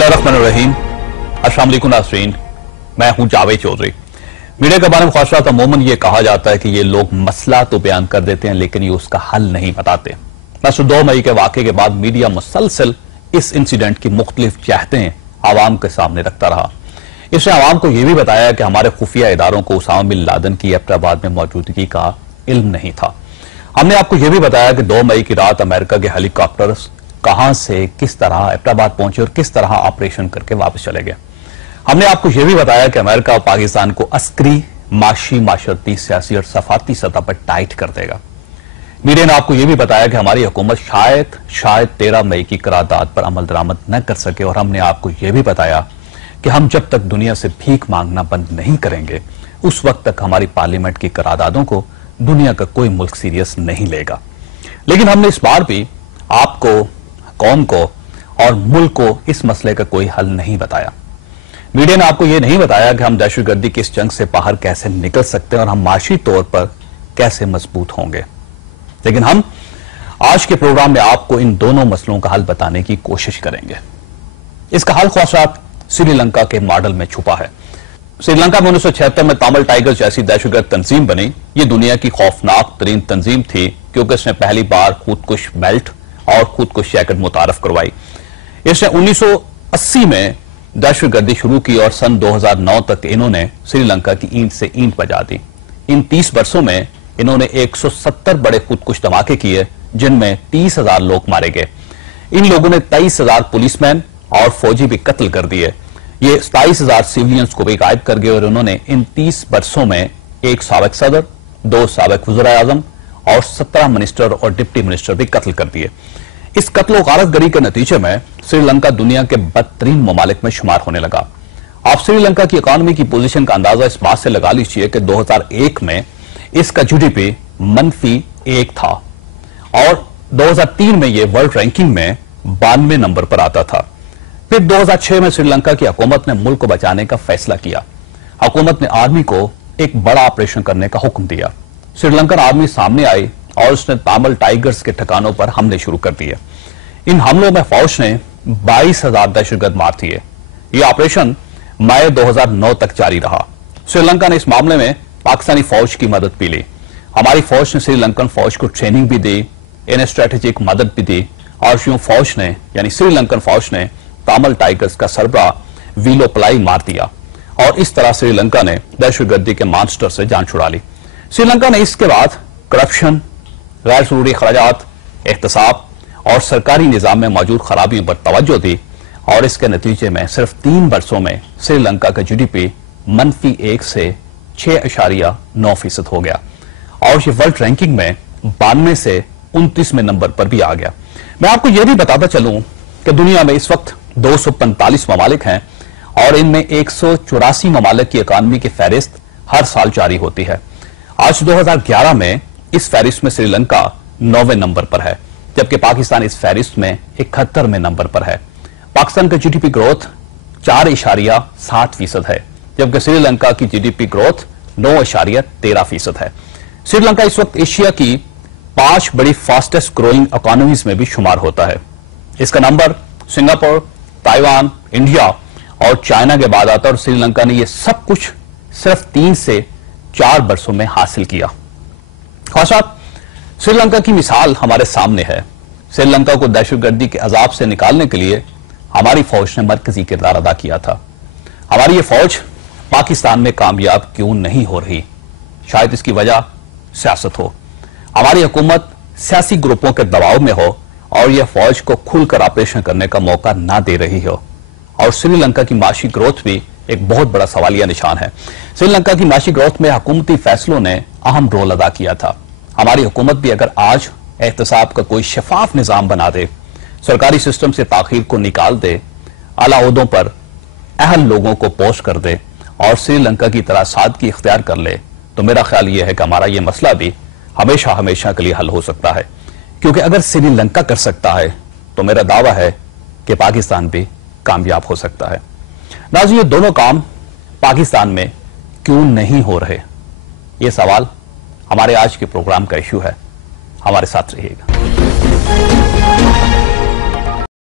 बिस्मिल्लाहिर्रहमानिर्रहीम। अस्सलाम वालेकुम नाज़रीन, मैं हूं जावेद चौधरी। मीडिया के बारे में ख्वाहिशात अमूमन ये कहा जाता है कि ये लोग मसला तो बयान कर देते हैं लेकिन ये उसका हल नहीं बताते। बस 2 मई के वाक़े के बाद मीडिया मुसलसल इस इंसिडेंट की मुख्तलिफ जहतें आवाम के सामने रखता रहा। इसने आवाम को यह भी बताया कि हमारे खुफिया इदारों को उसामा बिन लादेन की एबटाबाद में मौजूदगी का इल्म नहीं था। हमने आपको यह भी बताया कि 2 मई की रात अमेरिका के हेलीकॉप्टर्स कहां से किस तरह एबटाबाद पहुंचे और किस तरह ऑपरेशन करके वापस चले गए। हमने आपको यह भी बताया कि अमेरिका और पाकिस्तान को अस्करी, माशी, माशरती, सियासी और सफारती सतह पर टाइट कर देगा। मीडिया ने आपको यह भी बताया कि हमारी हुकूमत शायद 13 मई की करारदाद पर अमल दरामद न कर सके, और हमने आपको यह भी बताया कि हम जब तक दुनिया से भीख मांगना बंद नहीं करेंगे उस वक्त तक हमारी पार्लियामेंट की करारदादों को दुनिया का कोई मुल्क सीरियस नहीं लेगा। लेकिन हमने इस बार भी आपको, कौम को और मुल्क को इस मसले का कोई हल नहीं बताया। मीडिया ने आपको यह नहीं बताया कि हम दहशतगर्दी की इस जंग से बाहर कैसे निकल सकते हैं और हम माशी तौर पर कैसे मजबूत होंगे। लेकिन हम आज के प्रोग्राम में आपको इन दोनों मसलों का हल बताने की कोशिश करेंगे। इसका हल ख्वाहिशात श्रीलंका के मॉडल में छुपा है। श्रीलंका में 1976 में तामिल टाइगर्स जैसी दहशतगर्द तंजीम बनी। ये दुनिया की खौफनाक तरीन तंजीम थी क्योंकि इसने पहली बार खुदकुश बेल्ट और खुदकुश जैकेट मुतारफ करवाई। इसने 1980 में दहशतगर्दी शुरू की और सन 2009 तक इन्होंने श्रीलंका की ईंट से ईंट बजा दी। इन 30 वर्षों में इन्होंने 170 बड़े खुदकुश धमाके किए जिनमें 30,000 लोग मारे गए। इन लोगों ने 23,000 पुलिसमैन और फौजी भी कत्ल कर दिए। ये 27,000 सिविलियंस को भी गायब कर गए और उन्होंने इन 30 वर्षों में एक साबिक सदर, 2 साबिक वज़ीर आज़म और 17 मिनिस्टर और डिप्टी मिनिस्टर भी कत्ल कर दिए। इस कत्ल गारतगरी के नतीजे में श्रीलंका दुनिया के बदतरीन ममालिक में शुमार होने लगा। आप श्रीलंका की इकॉनमी की पोजीशन का अंदाजा इस बात से लगा लीजिए कि 2001 में इसका जीडीपी -1 था और 2003 में यह वर्ल्ड रैंकिंग में 92 नंबर पर आता था। फिर 2006 में श्रीलंका की हुकूमत ने मुल्क को बचाने का फैसला किया। हुकूमत ने आर्मी को एक बड़ा ऑपरेशन करने का हुक्म दिया। श्रीलंकन आर्मी सामने आई और उसने तामिल टाइगर्स के ठिकानों पर हमले शुरू कर दिए। इन हमलों में फौज ने 22,000 दहशतगर्द मार दिए। यह ऑपरेशन मई 2009 तक जारी रहा। श्रीलंका ने इस मामले में पाकिस्तानी फौज की मदद भी ली। हमारी फौज ने श्रीलंकन फौज को ट्रेनिंग भी दी, इन्हें स्ट्रेटेजिक मदद भी दी और यूं फौज ने, यानी श्रीलंकन फौज ने तामिल टाइगर्स का सरबराह वीलो पलाई मार दिया और इस तरह श्रीलंका ने दहशतगर्दी के मॉन्स्टर से जान छुड़ा ली। श्रीलंका ने इसके बाद करप्शन, गैर जरूरी खर्चात, एहतसाब और सरकारी निजाम में मौजूद खराबियों पर तवज्जो दी और इसके नतीजे में सिर्फ 3 वर्षों में श्रीलंका का जीडीपी -1 से 6.9% हो गया और ये वर्ल्ड रैंकिंग में 92 से 29वें नंबर पर भी आ गया। मैं आपको यह भी बताता चलूं कि दुनिया में इस वक्त 245 ममालिक हैं और इनमें 184 ममालिक की इकानमी की फहरिस्त हर साल जारी होती है। आज 2011 में इस फहरिस्त में श्रीलंका 9वें नंबर पर है जबकि पाकिस्तान इस फहरिस्त में 71वें नंबर पर है। पाकिस्तान का जीडीपी ग्रोथ 4.7% है जबकि श्रीलंका की जीडीपी ग्रोथ 9.13% है। श्रीलंका इस वक्त एशिया की 5 बड़ी फास्टेस्ट ग्रोइंग इकोनॉमीज में भी शुमार होता है। इसका नंबर सिंगापुर, ताइवान, इंडिया और चाइना के बाद आता है और श्रीलंका ने यह सब कुछ सिर्फ 3 से 4 वर्षों में हासिल किया। ख्वाहिशात श्रीलंका की मिसाल हमारे सामने है। श्रीलंका को दहशतगर्दी के अजाब से निकालने के लिए हमारी फौज ने मरकजी किरदार अदा किया था। हमारी ये फौज पाकिस्तान में कामयाब क्यों नहीं हो रही? शायद इसकी वजह सियासत हो। हमारी हुकूमत सियासी ग्रुपों के दबाव में हो और यह फौज को खुलकर ऑपरेशन करने का मौका ना दे रही हो। और श्रीलंका की माशी ग्रोथ भी एक बहुत बड़ा सवालिया निशान है। श्रीलंका की माशी ग्रोथ में हुकूमती फैसलों ने अहम रोल अदा किया था। हमारी हुकूमत भी अगर आज एहतसाब का कोई शफाफ निजाम बना दे, सरकारी सिस्टम से ताखीर को निकाल दे, आला ओहदों पर अहल लोगों को पोस्ट कर दे और श्रीलंका की तरह सादगी इख्तियार कर ले, तो मेरा ख्याल यह है कि हमारा यह मसला भी हमेशा हमेशा के लिए हल हो सकता है। क्योंकि अगर श्रीलंका कर सकता है तो मेरा दावा है कि पाकिस्तान भी कामयाब हो सकता है। नाज़रीन, ये दोनों काम पाकिस्तान में क्यों नहीं हो रहे? ये सवाल हमारे आज के प्रोग्राम का इश्यू है। हमारे साथ रहिएगा।